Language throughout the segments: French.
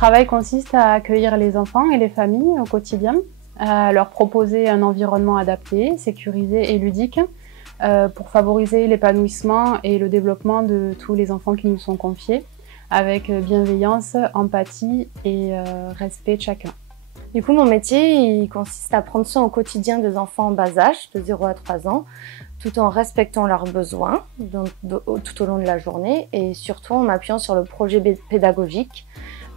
travail consiste à accueillir les enfants et les familles au quotidien, à leur proposer un environnement adapté, sécurisé et ludique pour favoriser l'épanouissement et le développement de tous les enfants qui nous sont confiés, avec bienveillance, empathie et respect de chacun. Du coup, mon métier, il consiste à prendre soin au quotidien des enfants en bas âge, de 0 à 3 ans, tout en respectant leurs besoins tout au long de la journée et surtout en m'appuyant sur le projet pédagogique.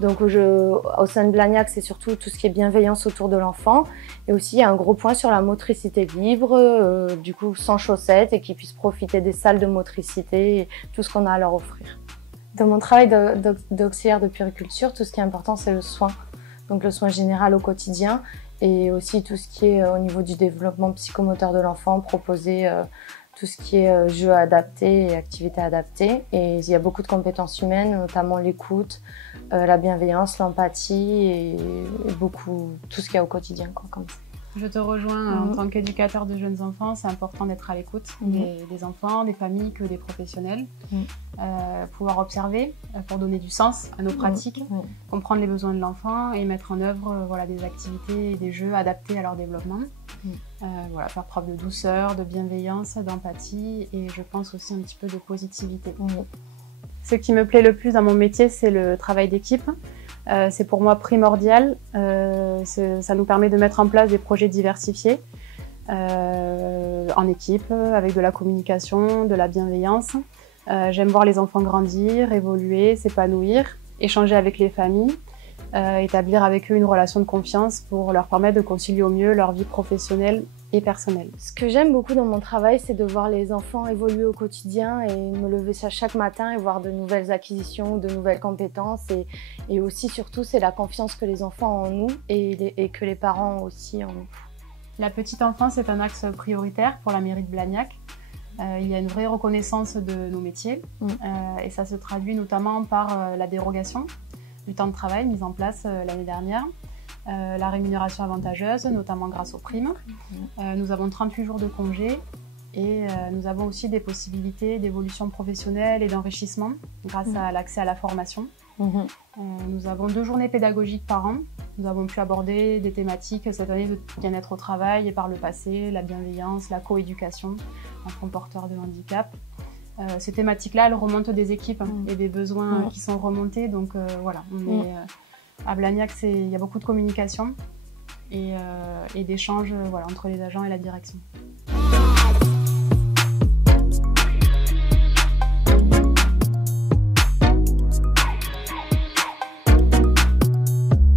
Donc au sein de Blagnac, c'est surtout tout ce qui est bienveillance autour de l'enfant et aussi il y a un gros point sur la motricité libre, du coup sans chaussettes et qu'ils puissent profiter des salles de motricité et tout ce qu'on a à leur offrir. Dans mon travail d'auxiliaire de puériculture, tout ce qui est important, c'est le soin. Donc le soin général au quotidien et aussi tout ce qui est au niveau du développement psychomoteur de l'enfant, proposer tout ce qui est jeux adaptés et activités adaptées. Et il y a beaucoup de compétences humaines, notamment l'écoute, la bienveillance, l'empathie et beaucoup tout ce qu'il y a au quotidien, quoi, comme ça. Je te rejoins en tant qu'éducateur de jeunes enfants, c'est important d'être à l'écoute des enfants, des familles que des professionnels. Pouvoir observer pour donner du sens à nos pratiques, comprendre les besoins de l'enfant et mettre en œuvre des activités et des jeux adaptés à leur développement. Faire preuve de douceur, de bienveillance, d'empathie et je pense aussi un petit peu de positivité. Ce qui me plaît le plus dans mon métier, c'est le travail d'équipe. C'est pour moi primordial, ça nous permet de mettre en place des projets diversifiés en équipe, avec de la communication, de la bienveillance. J'aime voir les enfants grandir, évoluer, s'épanouir, échanger avec les familles, établir avec eux une relation de confiance pour leur permettre de concilier au mieux leur vie professionnelle et personnelle. Ce que j'aime beaucoup dans mon travail, c'est de voir les enfants évoluer au quotidien et me lever chaque matin et voir de nouvelles acquisitions, de nouvelles compétences et aussi surtout c'est la confiance que les enfants ont en nous et que les parents ont aussi en nous. La petite enfance est un axe prioritaire pour la mairie de Blagnac. Il y a une vraie reconnaissance de nos métiers et ça se traduit notamment par la dérogation du temps de travail mise en place l'année dernière. La rémunération avantageuse, notamment grâce aux primes. Nous avons 38 jours de congé et nous avons aussi des possibilités d'évolution professionnelle et d'enrichissement grâce à l'accès à la formation. Nous avons 2 journées pédagogiques par an. Nous avons pu aborder des thématiques cette année de bien-être au travail et par le passé, la bienveillance, la coéducation entre porteurs de handicap. Ces thématiques-là, elles remontent des équipes et des besoins qui sont remontés. Donc à Blagnac, il y a beaucoup de communication et d'échanges entre les agents et la direction.